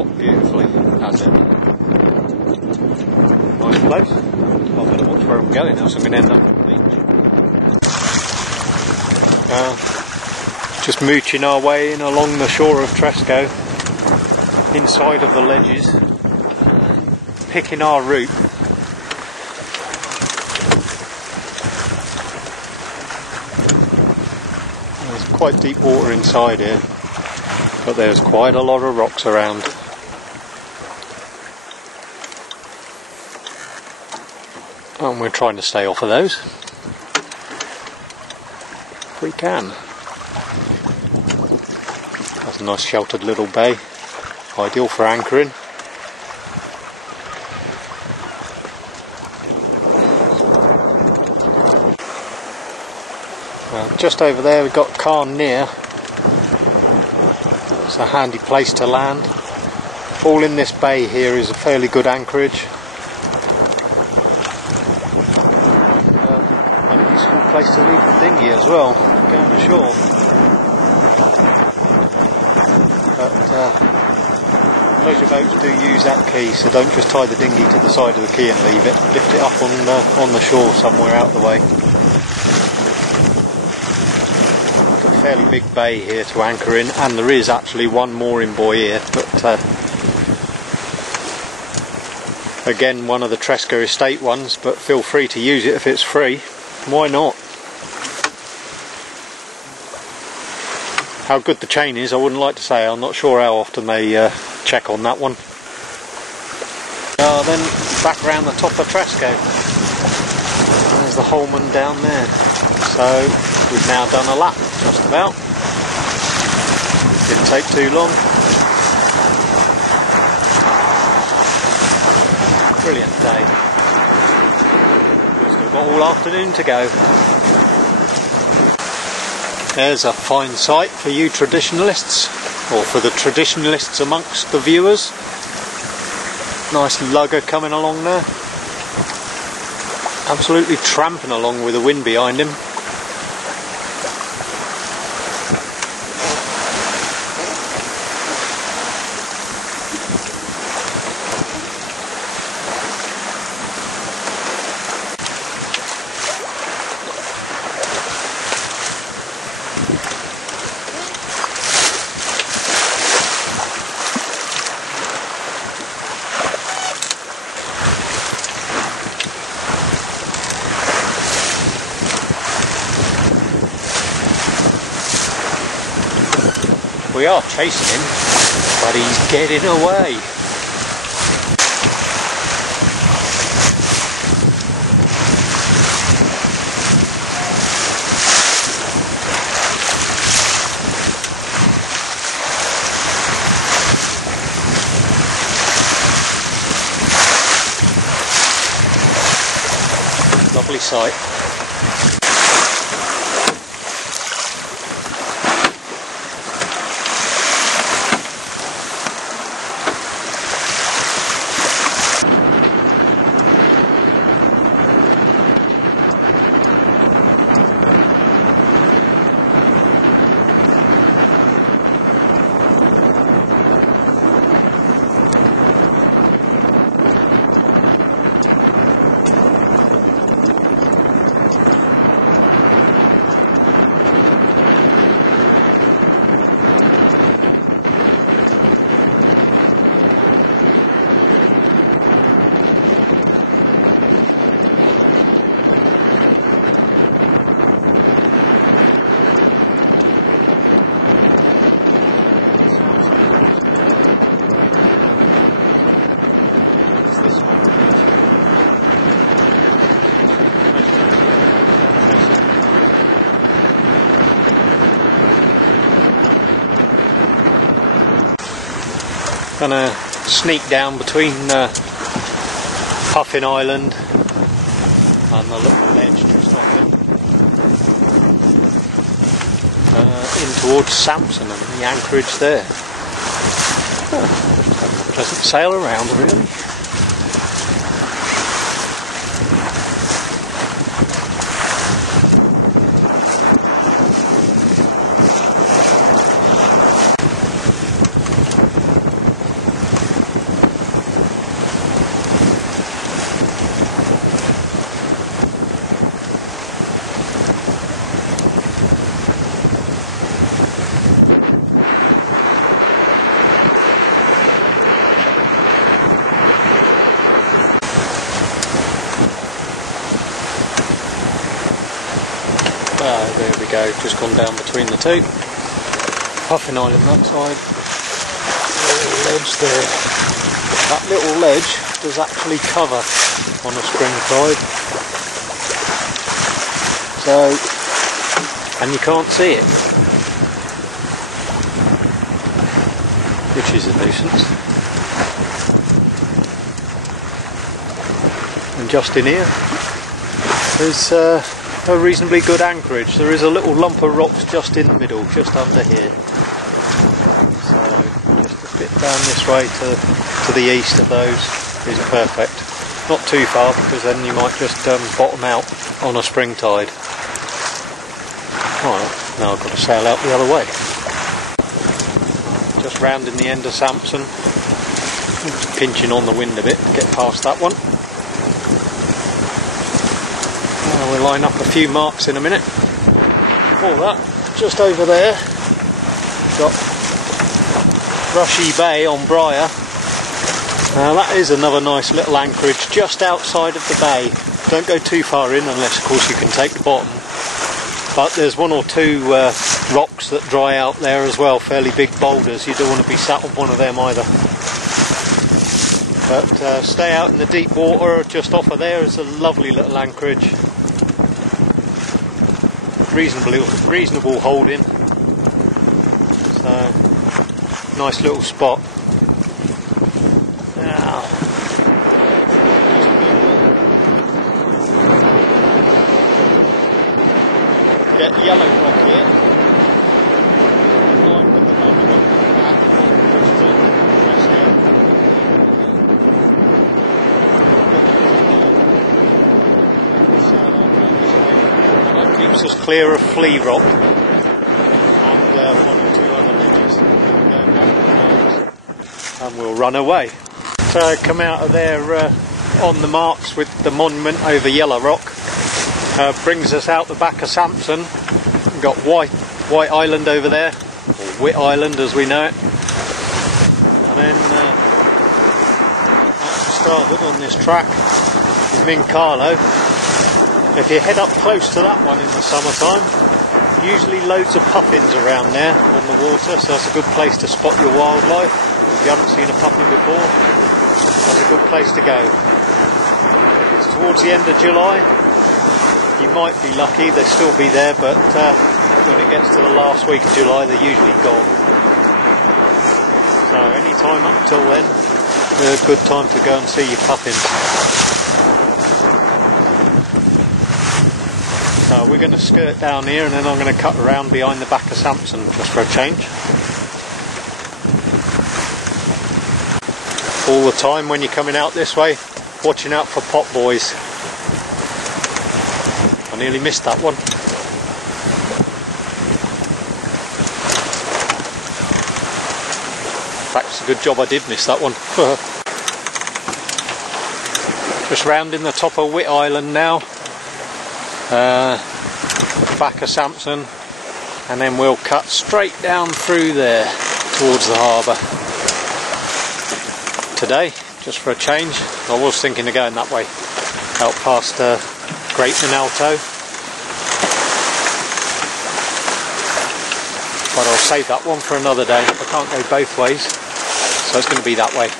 look beautifully, has it? Nice place. I better watch where I'm going, else I'm going to end up on the beach. Just mooching our way in along the shore of Tresco, inside of the ledges, picking our route. There's quite deep water inside here, but there's quite a lot of rocks around. And we're trying to stay off of those if we can. That's a nice sheltered little bay, ideal for anchoring. Just over there we've got Carn Near. It's a handy place to land. All in this bay here is a fairly good anchorage. And a useful place to leave the dinghy as well, going ashore. But pleasure boats do use that key, so don't just tie the dinghy to the side of the quay and leave it. Lift it up on the shore somewhere out the way. Fairly big bay here to anchor in, and there is actually one mooring buoy here, but again one of the Tresco estate ones, but feel free to use it if it's free. Why not? How good the chain is I wouldn't like to say. I'm not sure how often they check on that one. Then back around the top of Tresco, there's the Holman down there. So we've now done a lap, just about. Didn't take too long. Brilliant day. Still got all afternoon to go. There's a fine sight for you traditionalists, or for the traditionalists amongst the viewers. Nice lugger coming along there. Absolutely tramping along with the wind behind him. We are chasing him, but he's getting away. Lovely sight. Gonna sneak down between Puffin Island and the little ledge just off it, in towards Samson and the anchorage there. Oh, pleasant sail around really. There we go, just gone down between the two. Puffin Island that side. Ledge there. That little ledge does actually cover on a spring tide. So, and you can't see it, which is a nuisance. And just in here there's a reasonably good anchorage. There is a little lump of rocks just in the middle, just under here. So just a bit down this way to the east of those is perfect. Not too far, because then you might just bottom out on a spring tide. Right, now I've got to sail out the other way. Just rounding the end of Samson. Just pinching on the wind a bit to get past that one. Now we'll line up a few marks in a minute. Before that, just over there, got Rushy Bay on Bryher. Now that is another nice little anchorage just outside of the bay. Don't go too far in unless of course you can take the bottom. But there's one or two rocks that dry out there as well, fairly big boulders. You don't want to be sat on one of them either. But stay out in the deep water just off of there is a lovely little anchorage. Reasonable holding. So, nice little spot. Now, get yellow rock here. Line with the monument at Tresco. That keeps us clear of flea rock and one or two other ledges. And we'll run away. So come out of there on the marks with the monument over yellow rock. Brings us out the back of Samson. We've got White Island over there, or Whit Island as we know it. And then out to starboard on this track is Mincarlo. If you head up close to that one in the summertime, usually loads of puffins around there on the water, so that's a good place to spot your wildlife. If you haven't seen a puffin before, that's a good place to go. If it's towards the end of July, you might be lucky, they'll still be there, but when it gets to the last week of July, they're usually gone. So any time up till then, a good time to go and see your puffins. So we're going to skirt down here and then I'm going to cut around behind the back of Samson just for a change. All the time when you're coming out this way, watching out for pot boys. I nearly missed that one. In fact, it's a good job I did miss that one. Just rounding the top of Whit Island now. Back of Samson, and then we'll cut straight down through there towards the harbour. Today, just for a change, I was thinking of going that way, out past Great Minalto, but I'll save that one for another day. I can't go both ways, so it's going to be that way.